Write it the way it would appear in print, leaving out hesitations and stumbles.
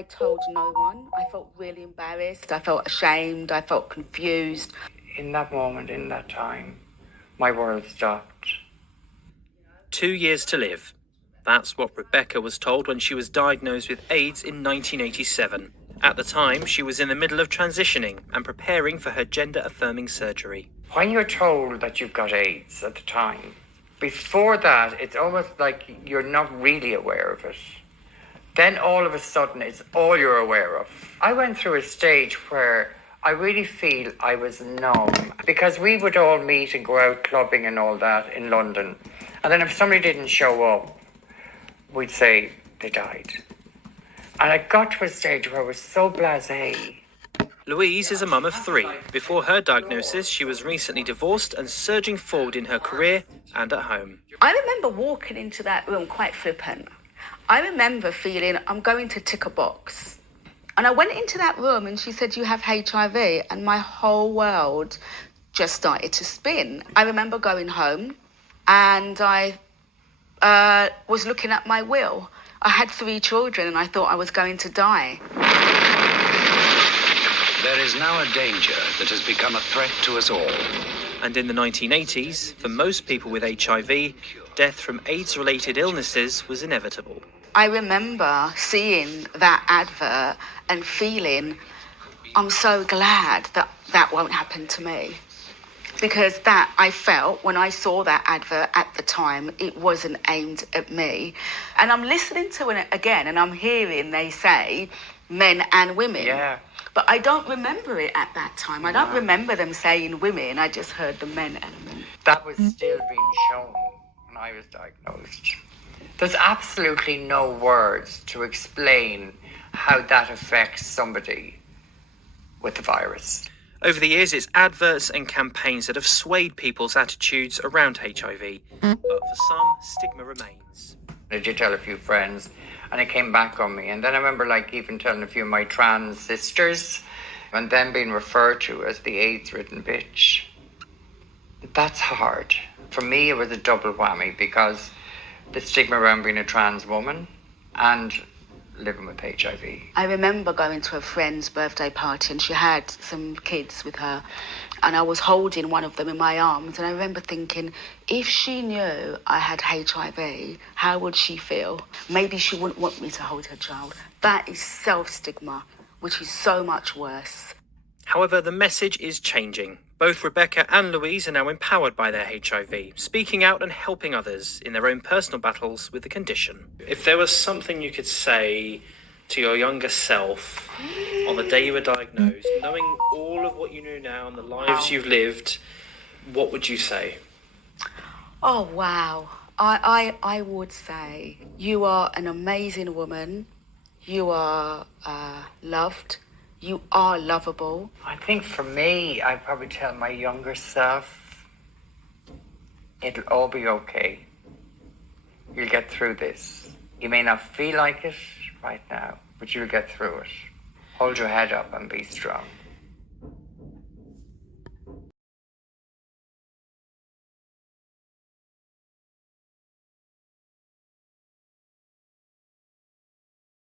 I told no one. I felt really embarrassed. I felt ashamed. I felt confused. In that moment, in that time, my world stopped. 2 years to live. That's what Rebecca was told when she was diagnosed with AIDS in 1987. At the time, she was in the middle of transitioning and preparing for her gender-affirming surgery. When you're told that you've got AIDS at the time, before that, it's almost like you're not really aware of it. Then all of a sudden, it's all you're aware of. I went through a stage where I really feel I was numb, because we would all meet and go out clubbing and all that in London. And then if somebody didn't show up, we'd say they died. And I got to a stage where I was so blasé. Louise is a mum of 3. Before her diagnosis, she was recently divorced and surging forward in her career and at home. I remember walking into that room quite flippant. I remember feeling I'm going to tick a box. And I went into that room and she said, "You have HIV," and my whole world just started to spin. I remember going home and I was looking at my will. I had 3 children and I thought I was going to die. There is now a danger that has become a threat to us all. And in the 1980s, for most people with HIV, death from AIDS-related illnesses was inevitable. I remember seeing that advert and feeling, I'm so glad that that won't happen to me. Because that I felt when I saw that advert at the time, it wasn't aimed at me. And I'm listening to it again and I'm hearing they say men and women. Yeah. But I don't remember it at that time. I don't remember them saying women. I just heard the men element. That was still being shown when I was diagnosed. There's absolutely no words to explain how that affects somebody with the virus. Over the years, it's adverts and campaigns that have swayed people's attitudes around HIV. But for some, stigma remains. I did tell a few friends, and it came back on me. And then I remember even telling a few of my trans sisters, and then being referred to as the AIDS-ridden bitch. That's hard. For me, it was a double whammy, because the stigma around being a trans woman and living with HIV. I remember going to a friend's birthday party and she had some kids with her and I was holding one of them in my arms and I remember thinking, if she knew I had HIV, how would she feel? Maybe she wouldn't want me to hold her child. That is self-stigma, which is so much worse. However, the message is changing. Both Rebecca and Louise are now empowered by their HIV, speaking out and helping others in their own personal battles with the condition. If there was something you could say to your younger self on the day you were diagnosed, knowing all of what you know now and the lives you've lived, what would you say? Oh, wow. I would say you are an amazing woman. You are loved. You are lovable. I think for me, I'd probably tell my younger self, it'll all be okay. You'll get through this. You may not feel like it right now, but you'll get through it. Hold your head up and be strong.